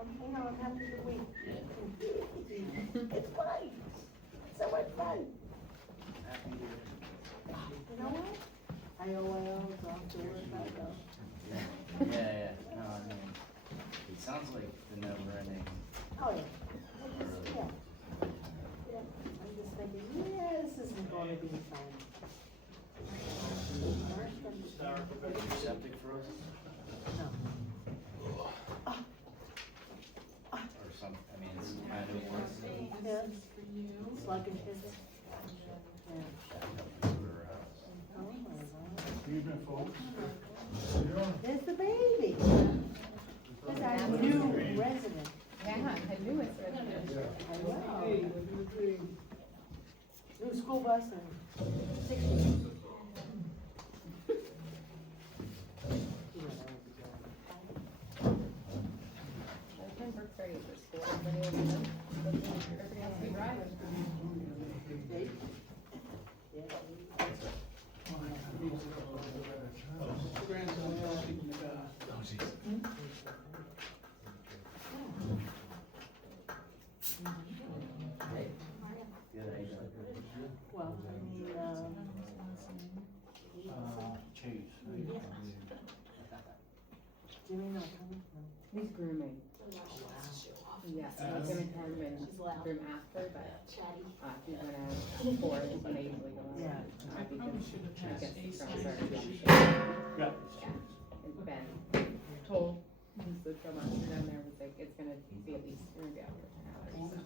You know, I'm happy to wait. It's fun. It's so much fun. You know what? IOLs off to work, I go. Yeah, no, I mean, it sounds like the never ending. Oh, yeah. Yeah. I'm just thinking, yeah, this isn't gonna be fun. Septic frozen? No. Or some, I mean, it's kind of worse. Yeah. Sluggishness. Yeah. Oh, my God. Evening, folks. There's the baby. There's our new resident. Yeah, I knew it. Wow. New school bus and 60. Works very good for school. Everybody else be driving. Good idea. Well, I mean, Chase. Jimmy not coming? He's grooming. Yes, I was gonna come and groom after, but, he's gonna pour it when I usually go out. Yeah. Because he gets from certain. Yeah. And Ben told, who's the drum master down there, was like, it's gonna be at least, we're gonna be out here for an hour, so. I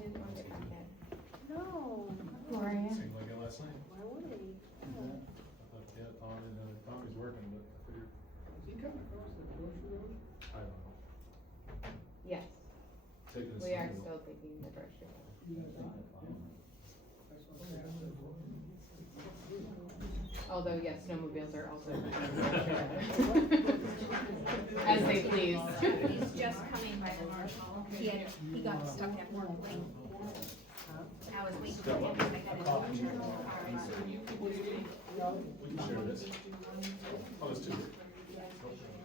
didn't wanna get back in. No. How are you? Seemed like it last night. Why would he? I thought, yeah, Tommy's working, but I figured, Is he coming across the grocery road? I don't know. Yes, Taking his we are time. still taking the grocery. Although, yes, snowmobiles are also. As they please. He's just coming by the marshal. He got stuck at work late. I was waiting for him, because I got his picture in the car. We can share this. Oh, there's two.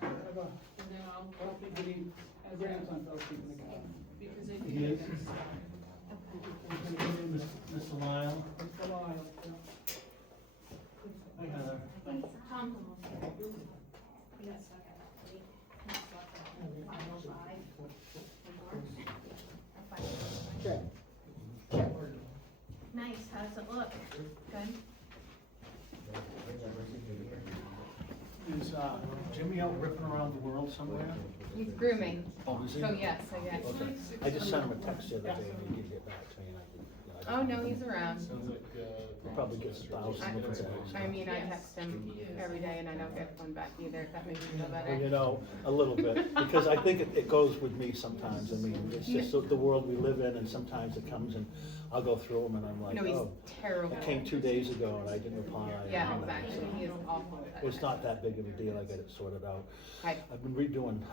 And then I'll be getting, grandson fell asleep in the car. He is. Mr. Lyle. Mr. Lyle, yeah. Hi, Heather. Tom almost here. He got stuck at that late. He slept at 5:05. Good. Nice, how's it look? Good? Is, Jimmy out ripping around the world somewhere? He's grooming, Oh, is he? so yes, I guess. Okay, I just sent him a text the other day and he didn't get back to me and I didn't. Oh, no, he's around. Sounds like, He probably gets 1,000 different things. I mean, I text him every day and I don't get one back either, if that makes you feel Well, better. you know, a little bit, because I think it goes with me sometimes. I mean, it's just the world we live in and sometimes it comes and I'll go through them and I'm like, No, he's oh, terrible. it came 2 days ago and I didn't reply. Yeah, exactly, he is awful. It's not that big of a deal, I get it sorted out. Hi. I've been redoing,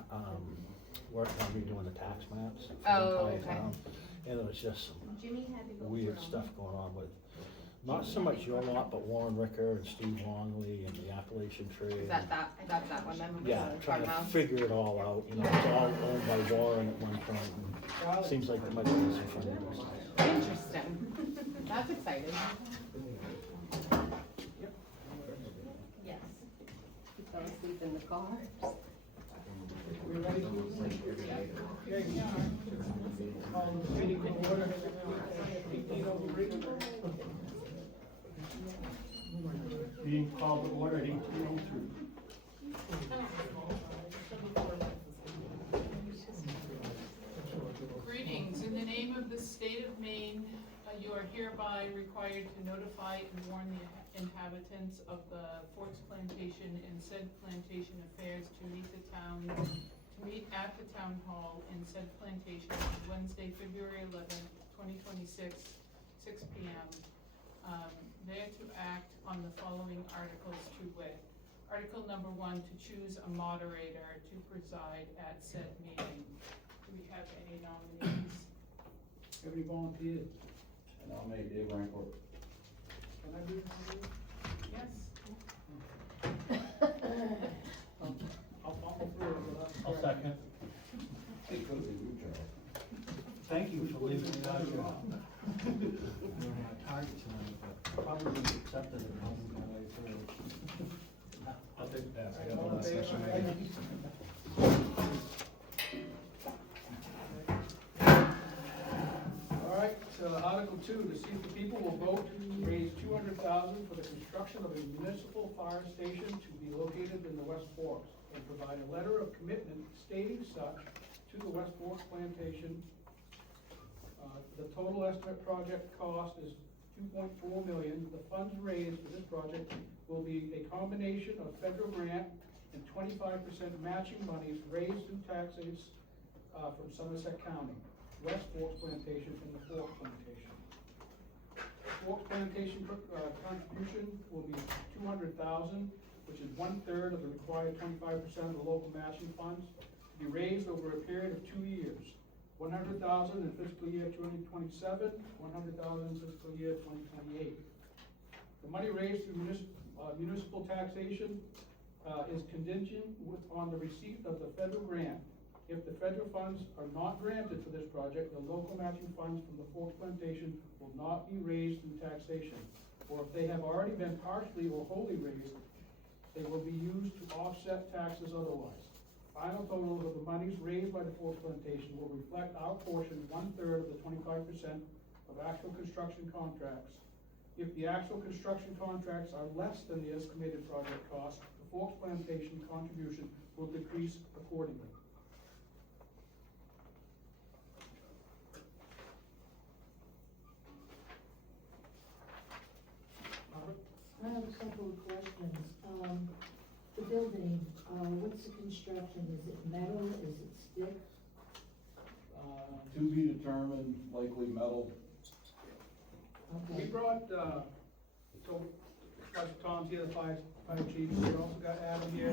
working on redoing the tax maps for Oh, the entire okay. town. And there's just some Jimmy had to go. weird through. stuff going on with, not so much your lot, but Warren Ricker and Steve Longley and the Appalachian Tree. Is that's that one then? Yeah, The trying to farmhouse? figure it all out, you know, it's all owned by Warren at one point, and it seems like there might be some fundamentals. Interesting. That's exciting. Yes. He fell asleep in the car. We ready? Here you are. Call the meeting to order. 18:03. Being called to order at 18:03. Greetings. In the name of the state of Maine, you are hereby required to notify and warn the inhabitants of the Forks Plantation and said plantation affairs to meet at the town hall in said plantation on Wednesday, February 11th, 2026, 6 p.m. There to act on the following articles to wit. Article number 1, to choose a moderator to preside at said meeting. Do we have any nominees? Everybody volunteered. And I'll make Dave Rancourt. Can I do this? Yes. I'll follow through. I'll second. It could be you, Charles. Thank you for leaving me out of your. Target tonight, but probably accepted it, wasn't my way through. I'll take that. I All got in the last favor? section. All right, so Article 2, to see if the people will vote to raise $200,000 for the construction of a municipal fire station to be located in the West Forks, and provide a letter of commitment stating such to the West Forks Plantation. The total estimate project cost is $2.4 million. The funds raised for this project will be a combination of federal grant and 25% matching monies raised through taxes from Somerset County. West Forks Plantation from the Forks Plantation. Forks Plantation contribution will be $200,000, which is 1/3 of the required 25% of the local matching funds, to be raised over a period of 2 years. $100,000 in fiscal year 2027, $100,000 in fiscal year 2028. The money raised through municipal taxation is contingent on the receipt of the federal grant. If the federal funds are not granted for this project, the local matching funds from the Forks Plantation will not be raised through taxation. Or if they have already been partially or wholly raised, they will be used to offset taxes otherwise. Final totals of the monies raised by the Forks Plantation will reflect our portion, 1/3 of the 25% of actual construction contracts. If the actual construction contracts are less than the estimated project cost, the Forks Plantation contribution will decrease accordingly. Robert? I have a couple of questions. The building, what's the construction? Is it metal? Is it stick? To be determined, likely metal. We Okay. brought, so, Tom's here, the fire chief, we also got Adam here,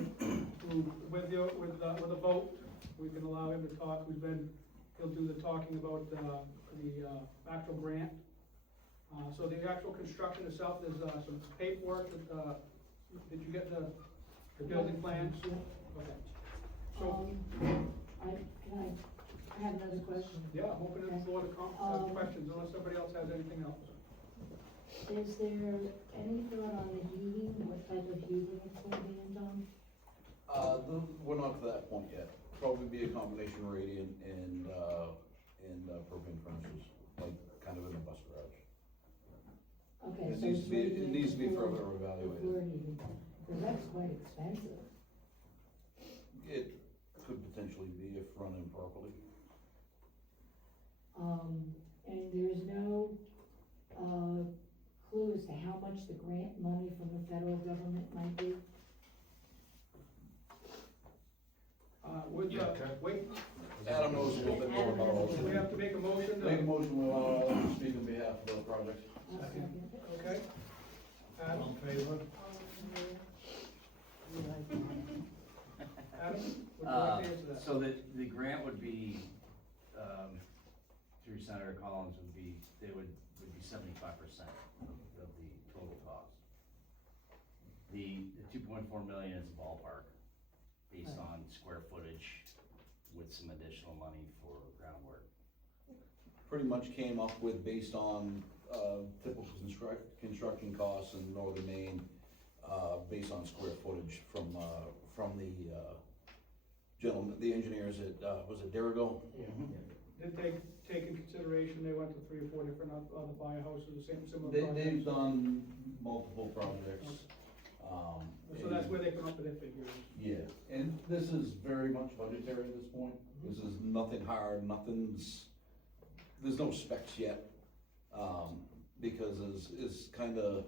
who, with a vote, we can allow him to talk, he'll do the talking about, the actual grant. So the actual construction itself, there's, some paperwork that, did you get the building plans? Yeah. Okay. So, I have another question. yeah, I'm opening the floor to questions, unless somebody else has anything else. Is there any thought on the heating? What type of heating it's gonna be in, Tom? We're not to that point yet. Probably be a combination radiant and propane furnaces, like kind of in a bus garage. Okay, It so needs it's to be, it radiant needs to be before- further evaluated. before heating, because that's quite expensive. It could potentially be if run improperly. And there's no, clue as to how much the grant money from the federal government might be? Wait, Adam knows a little bit more about all we this. have to make a motion Make a to, motion, we'll allow Adam to speak on behalf of the project. I'll second. okay? All Adam, in favor? Adam, would you like to answer that? So the grant would be, through Senator Collins would be 75% of the total cost. The 2.4 million is a ballpark, based on square footage with some additional money for groundwork. Pretty much came up with based on, typical construction costs in northern Maine, based on square footage from the, gentleman, the engineers at, was it Derigo? Did they take in consideration, they went to 3 or 4 different other firehouses, similar They've projects? done multiple projects. So that's where they come up with their figures. Yeah, and this is very much budgetary at this point. This is nothing hard, there's no specs yet. Because it's kinda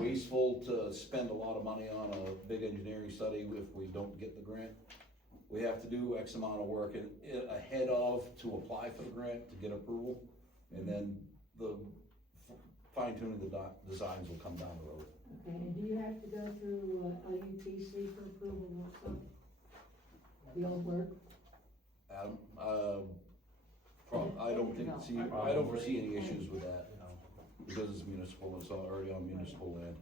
wasteful to spend a lot of money on a big engineering study if we don't get the grant. We have to do X amount of work ahead of to apply for the grant to get approval. And then the fine tuning the designs will come down the road. Okay, and do you have to go through, UPC for approval also? The old work? Adam, I don't foresee any issues with that, because it's municipal, it's already on municipal land.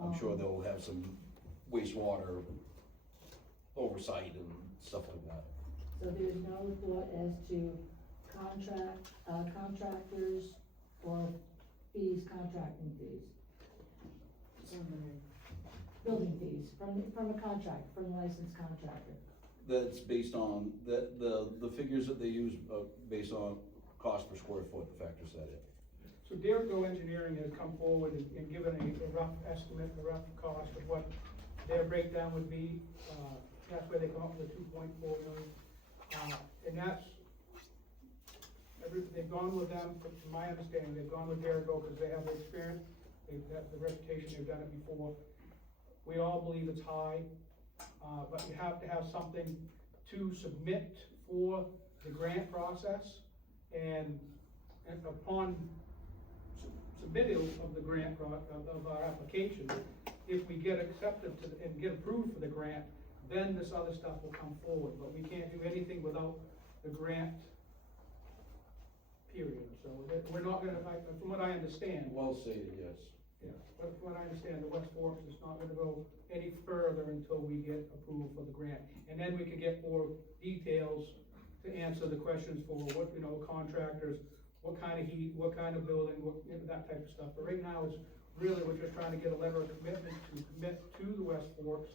I'm sure they'll have some wastewater oversight and stuff like that. So there's no thought as to contractors or fees, contracting fees? Building fees from a contract, from a licensed contractor. That's based on, the figures that they use, based on cost per square foot, the factors that in. So Derico Engineering has come forward and given a rough estimate, a rough cost of what their breakdown would be. That's where they come up with the 2.4 million. And that's, they've gone with them, from my understanding, they've gone with Derico because they have the experience, they've got the reputation, they've done it before. We all believe it's high, but you have to have something to submit for the grant process. And upon submittal of the grant, of our application, if we get accepted and get approved for the grant, then this other stuff will come forward, but we can't do anything without the grant, period. So we're not gonna, from what I understand. Well stated, yes. Yeah, but from what I understand, the West Forks is not gonna go any further until we get approval for the grant. And then we can get more details to answer the questions for what, contractors, what kind of heat, what kind of building, that type of stuff. But right now, it's really, we're just trying to get a letter of commitment to commit to the West Forks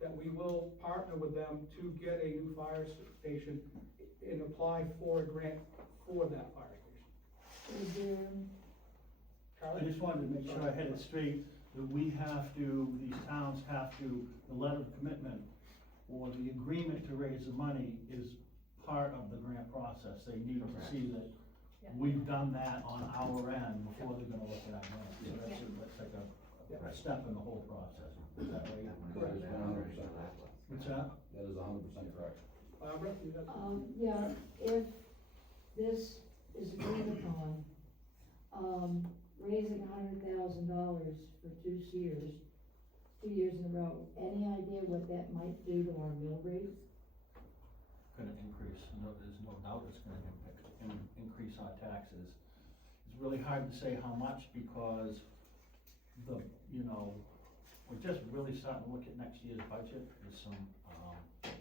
that we will partner with them to get a new fire station and apply for a grant for that fire station. Is there, I just wanted to make sure I had it straight, that we have to, these towns have to, the letter of commitment or the agreement to raise the money is part of the grant process. They need to see that we've done that on our end before they're gonna look at our grant. So that's like a step in the whole process. Is that right? That is 100% correct. What's that? That is 100% correct. Barbara, you have? yeah, if this is agreed upon, raising $100,000 for 2 years in a row, any idea what that might do to our mill rate? Gonna increase, there's no doubt it's gonna increase our taxes. It's really hard to say how much because we're just really starting to look at next year's budget. There's some,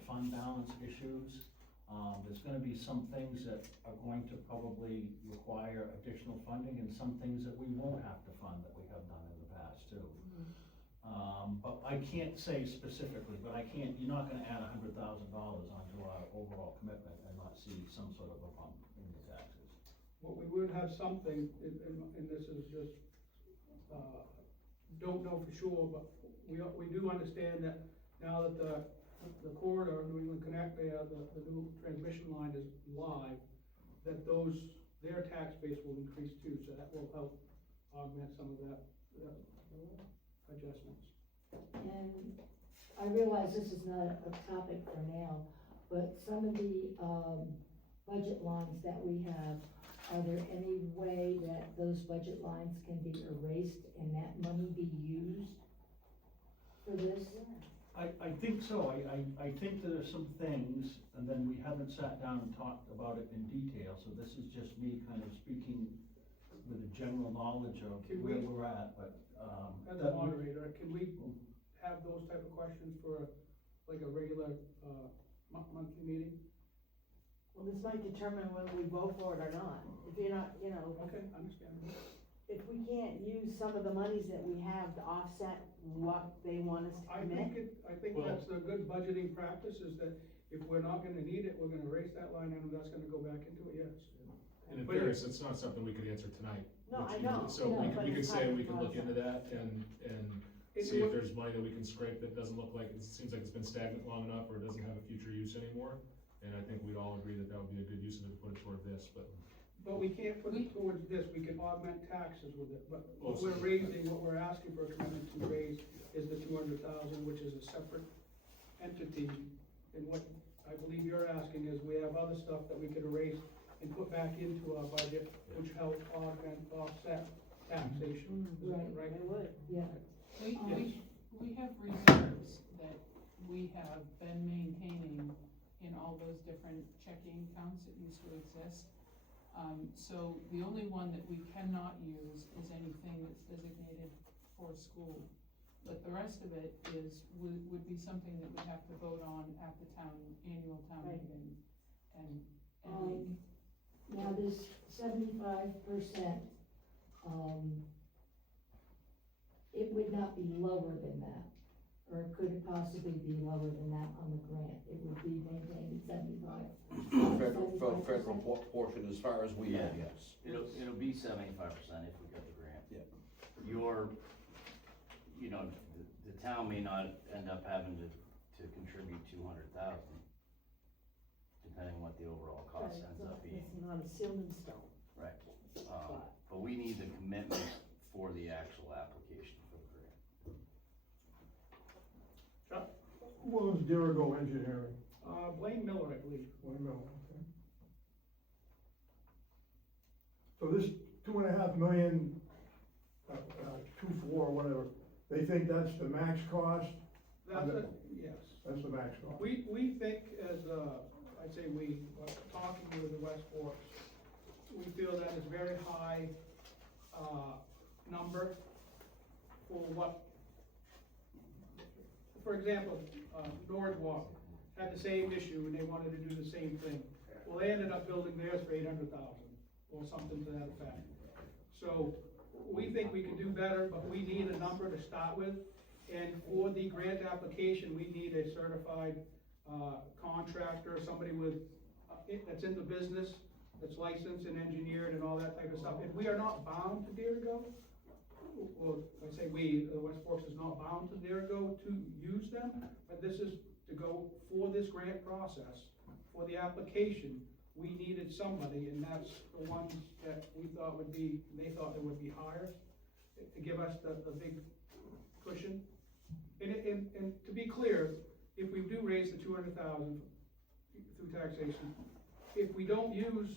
fund balance issues. There's gonna be some things that are going to probably require additional funding and some things that we won't have to fund that we have done in the past too. But I can't say specifically, but you're not gonna add $100,000 onto our overall commitment and not see some sort of a bump in the taxes. Well, we would have something, and this is just, don't know for sure, but we do understand that now that the corridor, New England Connect, the new transmission line is live, that their tax base will increase too, so that will help augment some of that, adjustments. And I realize this is not a topic for now, but some of the, budget lines that we have, are there any way that those budget lines can be erased and that money be used for this? I think so. I think there are some things, and then we haven't sat down and talked about it in detail, so this is just me kind of speaking with a general knowledge of where we're at, but, As a moderator, can we have those type of questions for like a regular, monthly meeting? Well, this might determine whether we vote for it or not. If you're not, Okay, understand. if we can't use some of the monies that we have to offset what they want us to commit. I think that's a good budgeting practice, is that if we're not gonna need it, we're gonna erase that line item, that's gonna go back into it, yes. And in fairness, it's not something we could answer tonight. No, I which know. So No, we but could it's say part of we the can look into process. that and see if there's money that we can scrape that doesn't look like, it seems like it's been stagnant long enough or doesn't have a future use anymore. And I think we'd all agree that that would be a good use of it to put it toward this, but. But we can't put it towards this, we can augment taxes with it, but what Oh, we're raising, what we're asking for a commitment to raise is the 200,000, which is a separate entity. And what I believe you're asking is, we have other stuff that we could erase and put back into our budget, which help offset taxation. Is that right? I would. Yeah. We have reserves that we have been maintaining in all those different checking accounts that used to exist. So the only one that we cannot use is anything that's designated for school. but the rest of it would be something that we'd have to vote on at the annual town Right. meeting and Now, this 75%, it would not be lower than that, or could it possibly be lower than that on the grant? It would be maintained at 75. For federal portion, as far as we know, Yeah. yes. It'll be 75% if we get the grant. Yeah. The town may not end up having to contribute 200,000, depending on what the overall cost ends up being. It's not a sealed in stone. Right. But we need the commitment for the actual application for the grant. Who owns Dirigo Engineering? Blaine Miller, I believe. Well, no, okay. So this 2.5 million, 2.4, whatever, they think that's the max cost? That's it, yes. That's the max cost? We think as, I'd say talking with the West Forks, we feel that is very high, number for what, for example, Nordwalk had the same issue and they wanted to do the same thing. Well, they ended up building theirs for 800,000 or something to that effect. So we think we can do better, but we need a number to start with. And for the grant application, we need a certified, contractor, somebody with, that's in the business, that's licensed and engineered and all that type of stuff. If we are not bound to Dirigo, or I say we, West Forks is not bound to Dirigo to use them, but this is to go for this grant process, for the application, we needed somebody, and that's the ones that we thought would be, they thought they would be higher, to give us the big cushion. And to be clear, if we do raise the 200,000 through taxation, if we don't use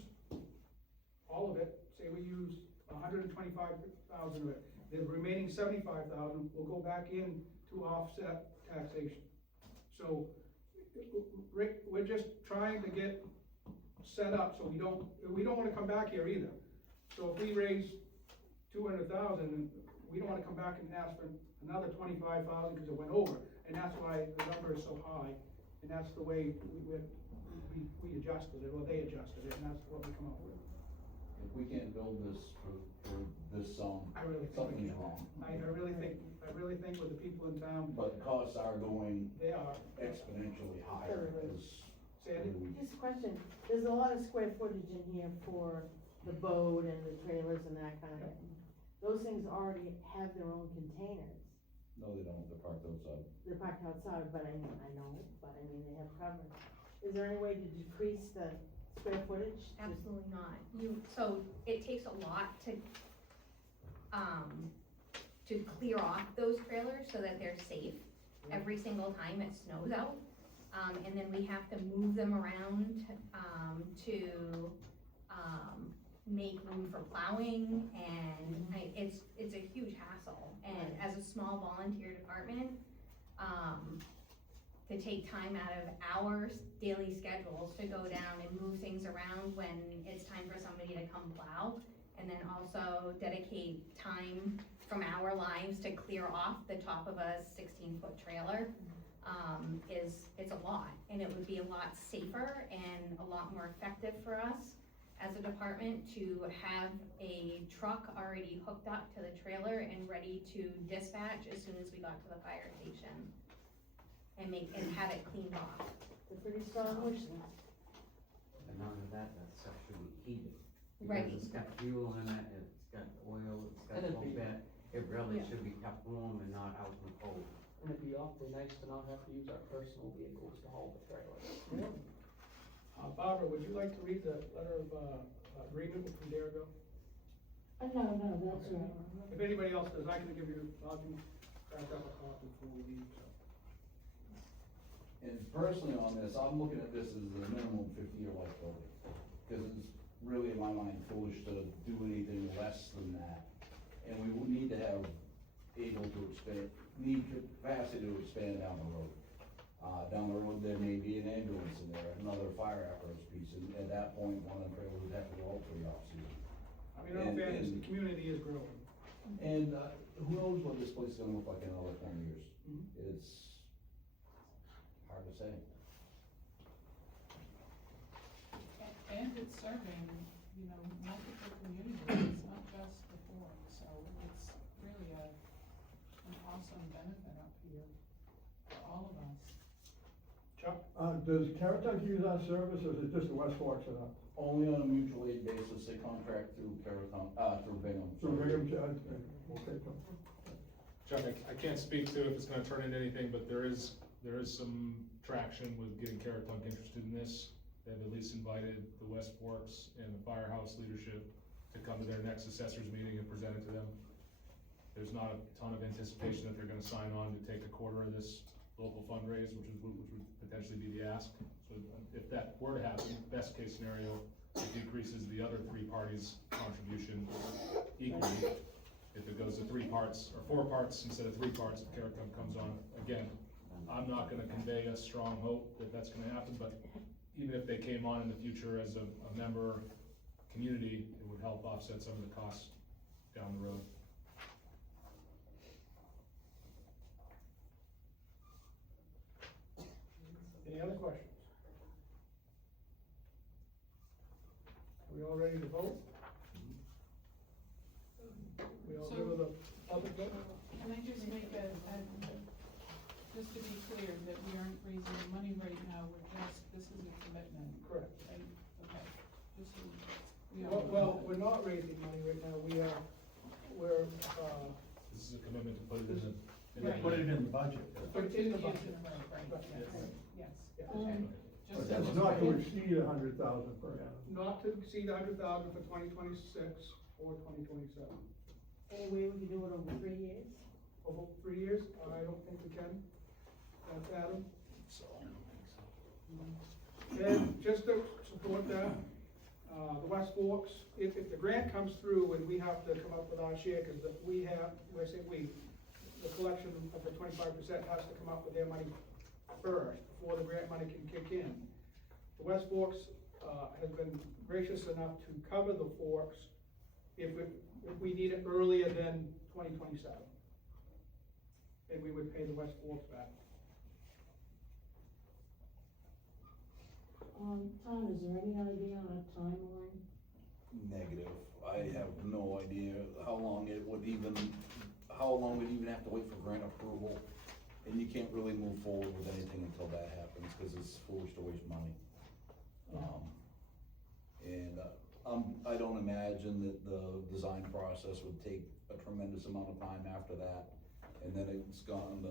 all of it, say we use 125,000 of it, the remaining 75,000 will go back in to offset taxation. So, Rick, we're just trying to get set up so we don't wanna come back here either. So if we raise 200,000, we don't wanna come back and ask for another 25,000 because it went over, and that's why the number is so high, and that's the way we adjusted it, or they adjusted it, and that's what we come up with. If we can't build this for this, I really think we something's can. wrong. I really think with the people in town, But costs are going they are. exponentially higher as. Sandy? Just a question, there's a lot of square footage in here for the boat and the trailers and that kind of thing. Those things already have their own containers. No, they don't, they're parked outside. They're parked outside, but I know, but I mean, they have cover. Is there any way to decrease the square footage? Absolutely not. So it takes a lot to clear off those trailers so that they're safe every single time it snows out. And then we have to move them around, to, make room for plowing, and it's a huge hassle. And as a small volunteer department, to take time out of our daily schedules to go down and move things around when it's time for somebody to come plow, and then also dedicate time from our lives to clear off the top of a 16-foot trailer, it's a lot, and it would be a lot safer and a lot more effective for us as a department to have a truck already hooked up to the trailer and ready to dispatch as soon as we got to the fire station, and have it cleaned off. It's a pretty strong wish list. And none of that stuff should be heated. Right. Because it's got fuel in it, it's got oil, it's got And it'd all be- that, it really Yeah. should be kept warm and not out in the cold. And it'd be awfully nice to not have to use our personal vehicles to haul the trailer. Barbara, would you like to read the letter of, agreement with Dirigo? No, that's all right. If anybody else does, I can give you, I can craft up a copy before we leave, so. And personally on this, I'm looking at this as a minimum 50-year life building. Cause it's really, in my mind, foolish to do anything less than that. And we would need to have need capacity to expand down the road. Down the road, there may be an ambulance in there, another fire apparatus piece, and at that point, one of the trailers would have to go out for the off-season. I mean, in all fairness, the community is growing. And who knows what this place is gonna look like in another 20 years? Mhm. It's hard to say. And it's serving, you know, multiple communities, it's not just the Fork, so it's really an awesome benefit up here for all of us. Chuck? Does Caratunk use our service, or is it just the West Fork set up? Only on a mutual aid basis, they contract through through Bingham. So Hingham, okay, cool. Chuck, I can't speak to if it's gonna turn into anything, but there is some traction with getting Caratunk interested in this. They've at least invited the West Forks and the Firehouse leadership to come to their next assessors meeting and present it to them. There's not a ton of anticipation that they're gonna sign on to take a quarter of this local fundraise, which would potentially be the ask. So if that were to happen, best case scenario, it decreases the other three parties' contribution equally. If it goes to 3 parts, or 4 parts instead of 3 parts, if Caratunk comes on, again, I'm not gonna convey a strong hope that that's gonna happen, but even if they came on in the future as a member community, it would help offset some of the costs down the road. Any other questions? Are we all ready to vote? We all good with the public vote? Can I just make just to be clear, that we aren't raising money right now, this is a commitment, Correct. right? Okay, just so we Well, all. we're not raising money right now, we're, This is a commitment to put it in the. Right. Put it in the budget. put it in the Yes, budget. right, yes, Yeah. okay. Just But so that's it's not to clear. exceed 100,000 per annum. Not to exceed 100,000 for 2026 or 2027. Any way we can do it over 3 years? Over 3 years, I don't think we can. That's Adam. And just to support that, the West Forks, if the grant comes through and we have to come up with our share, because we have, when I say we, the collection of the 25% has to come up with their money first, before the grant money can kick in. The West Forks, has been gracious enough to cover the Forks if we need it earlier than 2027. And we would pay the West Forks back. Tom, is there any idea on a timeline? Negative. I have no idea how long we'd even have to wait for grant approval. And you can't really move forward with anything until that happens, cause it's foolish to waste money. I don't imagine that the design process would take a tremendous amount of time after that. And then it's gone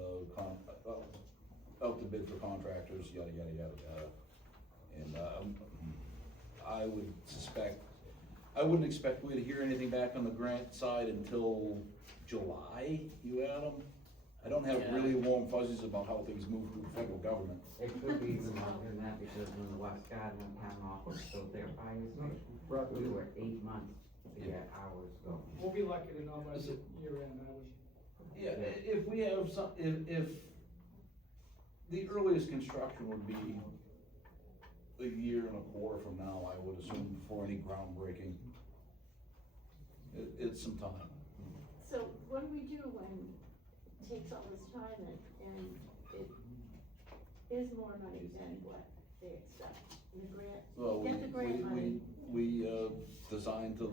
out to bid for contractors, yada, yada, yada, yada. And, I wouldn't expect we'd hear anything back on the grant side until July, you Adam? I don't have really warm fuzzies about how things move through the federal government. It could be even longer than that, because when the West Garden town office built their fire station, we were 8 months to get ours going. We'll be lucky to know by the year end, I would. Yeah, if we have if the earliest construction would be a year and a quarter from now, I would assume, before any groundbreaking. It's some time. So what do we do when it takes all this time and it is more money than what they expect? The grant, Well, get the grant money. we designed to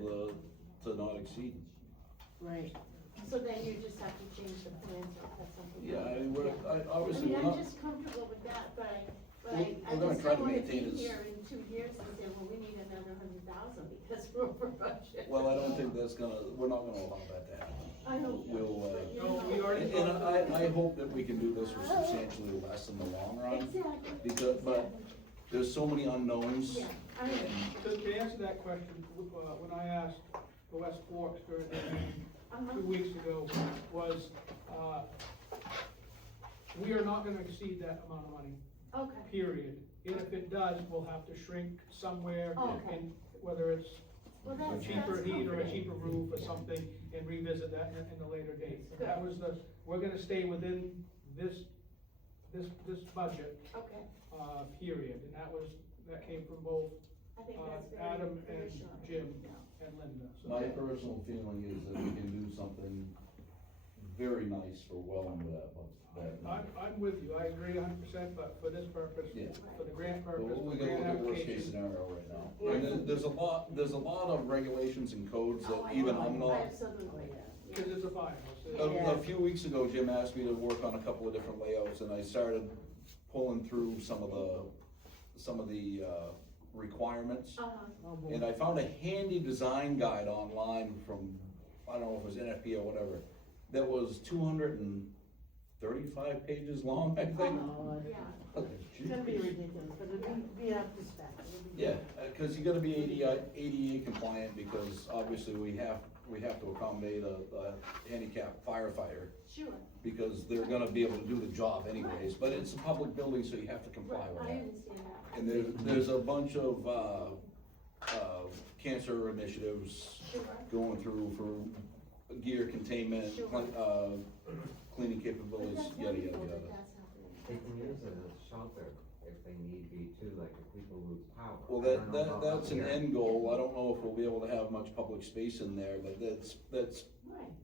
not exceed. Right. So then you just have to change the plans or have something. Yeah, I mean, I obviously, mean, we're I'm not, just comfortable with that, but I we're gonna just try don't to wanna maintain be this. here in 2 years and say, well, we need another 100,000 because we're over budget. Well, I don't think we're not gonna allow that to happen. I hope not, We'll, but you No, know. we already. and I hope that we can do this for substantially less in the long run, Exactly. because, but there's so many unknowns. Yeah, I know. To answer that question, when I asked the West Forks during the meeting 2 weeks ago, was, we are not gonna exceed that amount of money, Okay, period. And if it does, we'll have to shrink somewhere, Okay. in whether it's well, a that's cheaper heat or a comforting. cheaper roof or something, and revisit that in a later date. But that Good. was we're gonna stay within this budget, Okay, period, and that came from both I think that's very, Adam very and sharp. Jim Yeah. and Linda, so. My personal feeling is that we can do something very nice for well under that, but. I'm with you, I agree 100%, but for this purpose, Yeah. for the grant But purpose, we the gotta grant look at worst case application. scenario right now. And there's a lot of regulations and codes that even I'm not. Absolutely. Because it's a firehouse. A few weeks ago, Jim asked me to work on a couple of different layouts, and I started pulling through some of the requirements. And I found a handy design guide online from, I don't know if it was NFP or whatever, that was 235 pages long, I think. Yeah, it's gonna be ridiculous, but it'll be up to spec. Yeah, cause you gotta be ADA compliant, because obviously we have to accommodate a handicapped firefighter, Sure. because they're gonna be able to do the job anyways, but it's a public building, so you have to comply Right, with I that. understand that. And there's a bunch of, cancer initiatives Sure. going through for gear containment, Sure. cleaning But capabilities, that's yada, yada, wonderful yada. that that's happening. They can use it as shelter if they need be too, like if people lose power. Well, I don't know about that's an here. end goal, I don't know if we'll be able to have much public space in there, but that's, Right,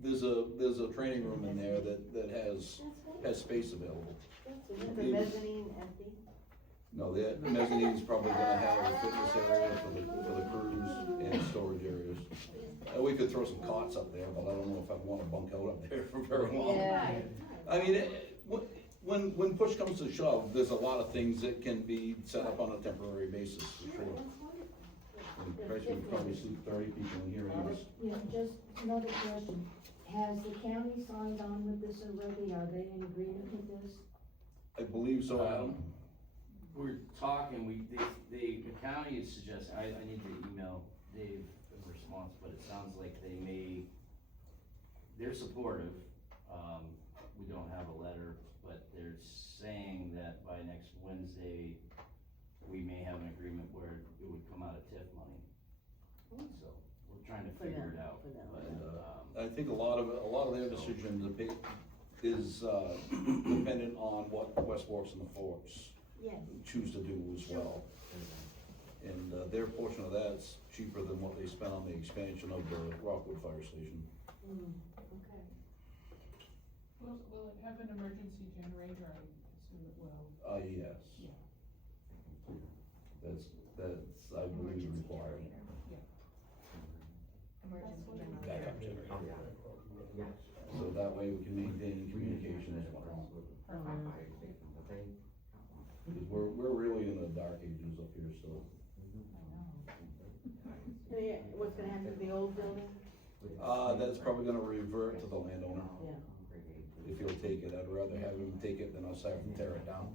there's a training room in there that has that's space available. Is the mezzanine empty? No, the mezzanine's probably gonna have a fitness area for the crews and storage areas. We could throw some cots up there, but I don't know if I'd wanna bunk out up there for very long. Right. I mean, when push comes to shove, there's a lot of things that can be set up on a temporary basis, for sure. And Christ, we could probably sleep 30 people in here anyways. Yeah, just another question, has the county signed on with this already, are they in agreement with this? I believe so, Adam. We're talking, the county is suggesting, I need to email Dave a response, but it sounds like they're supportive. We don't have a letter, but they're saying that by next Wednesday, we may have an agreement where it would come out of TIF money. So, we're trying to figure it out, but, I think a lot of their decision is dependent on what West Forks and the Forks Yes. choose to do as well. And their portion of that's cheaper than what they spent on the expansion of the Rockwood Fire Station. Okay. Will it have an emergency generator? I assume it will. Yes. That's, I believe, required. Emergency generator. Backup generator. Yes. So that way we can maintain communication as well. For firefighters, but they. Because we're really in the dark ages up here, so. Yeah, what's gonna happen to the old building? That's probably gonna revert to the landowner. Yeah. If he'll take it, I'd rather have him take it than us have him tear it down.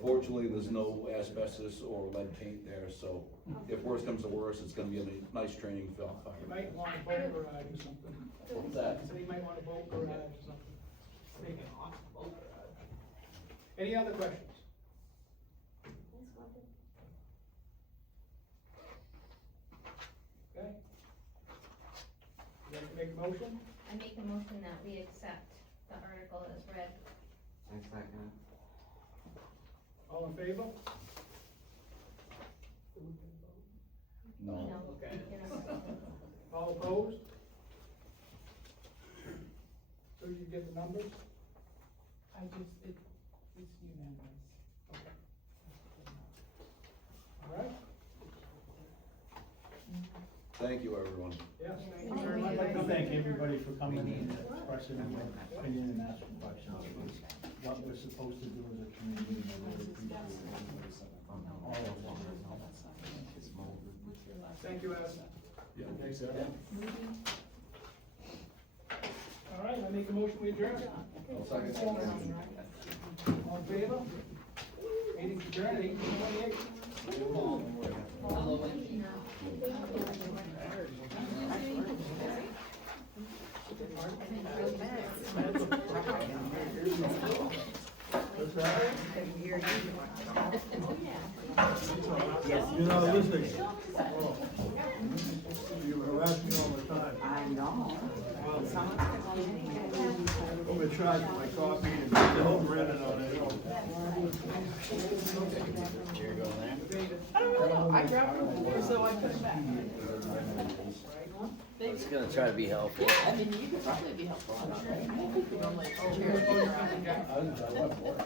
Fortunately, there's no asbestos or lead paint there, so if worse comes to worse, it's gonna be a nice training field. You might want a boat garage or something. What's that? So you might want a boat garage or something. Maybe an awesome boat garage. Any other questions? That's wonderful. Okay. You like to make a motion? I make a motion that we accept the article as read. I second. All in favor? No. Okay. You know, All opposed? So you get the numbers? It's unanimous. Okay. All right? Thank you, everyone. Yes, thank you Thank very you. much. I'd like to Thank everybody for coming in, expressing their opinion and asking questions. What we're supposed to do as a community, and I really appreciate all of them. Thank you, Adam. Yeah, thanks, Adam. All right, I make a motion, we adjourn. I'll second. All in favor? Meeting adjourned, 8:28. You know, listen. You harass me all the time. I know. Overcharged my coffee and the whole Brandon on it. I don't know, I grabbed it, so I put it back. They was gonna try to be helpful. I mean, you could probably be helpful, I don't know.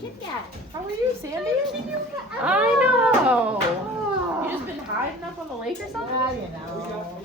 Kit Kat. How are you, Sandy? I know. You just been hiding up on the lake or something? You know.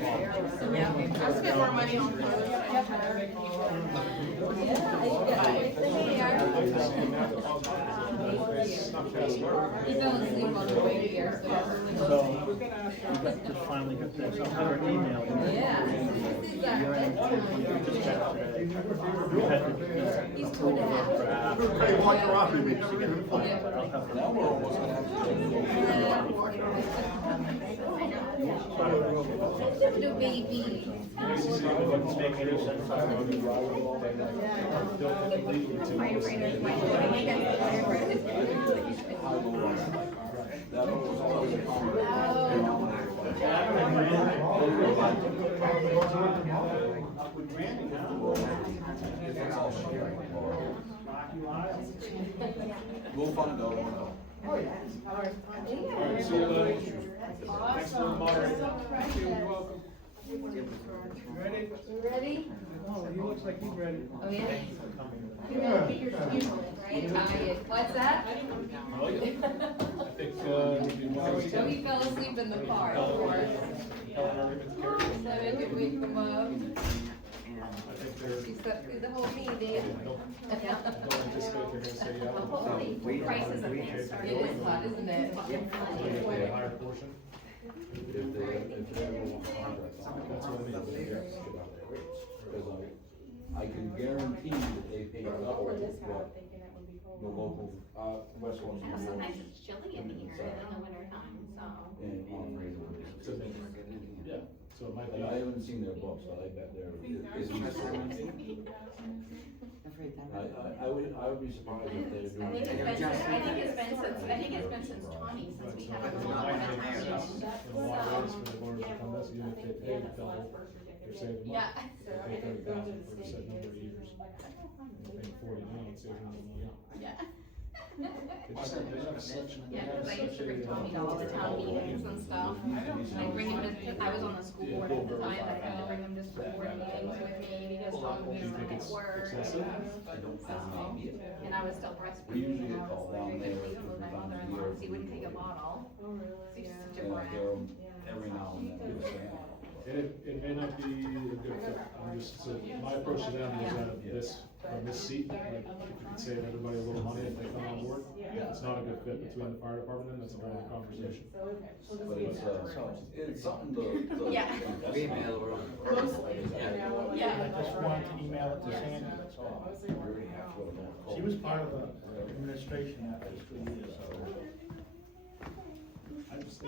I'll spend more money on clothes. He fell asleep on the way here, So, we just finally got this, I'll have an email. He's 2.5. Hey, walk your off, you mean. Now we're almost gonna have The baby. Firefighters, my voting against the firefighters. that was always a comment. It's all sharing. We'll find out. Alright, see you later. Thanks for the moderator. You're welcome. Ready? Ready? Oh, he looks like he's ready. Oh, yeah? You're gonna get your shoes on, right? What's that? I think, it'd be wise to- Joey fell asleep in the car, of course. So I could wake him up. I think they're, He slept through the whole meeting. don't anticipate they're gonna say, yeah. Hopefully, prices of things start It is fun, isn't it? They get the higher portion. If they ever want to contract something, That's what I mean. because I can guarantee that they pay double what the local, West Orange. Yeah, sometimes it's chilly in here in the winter time, so. And on reasonable. Yeah, so it might be. I haven't seen their books, but I bet they're, is I would be surprised if they're doing. I think it's been since Tawny, since we have a lot of And a lot of time. ways for the lawyers to come to us, even if they pay double, they're saving money. Yeah. They pay 30,000 for a set number of years. They pay 40 now, it's saving them money. Yeah. They have such. Yeah, cause I used to bring Tommy to all the town meetings and stuff. And I bring him to, I was on the school board at the time, I had to bring him to school board meetings with me because Tommy was at work. And I was still breastfeeding, and I was like, I couldn't leave him with my mother-in-law, because he wouldn't take a bottle. So he's such a And I brat. hear them every now and then. And it may not be a good fit, I'm just, so my approach to them is out of this, from this seat, like, if you could save everybody a little money if they come on board. It's not a good fit between the fire department and that's a whole conversation. But it's something to. Yeah. Yeah. I just wanted to email it to Sandy, that's all. She was part of the administration after 2 years, so. I just think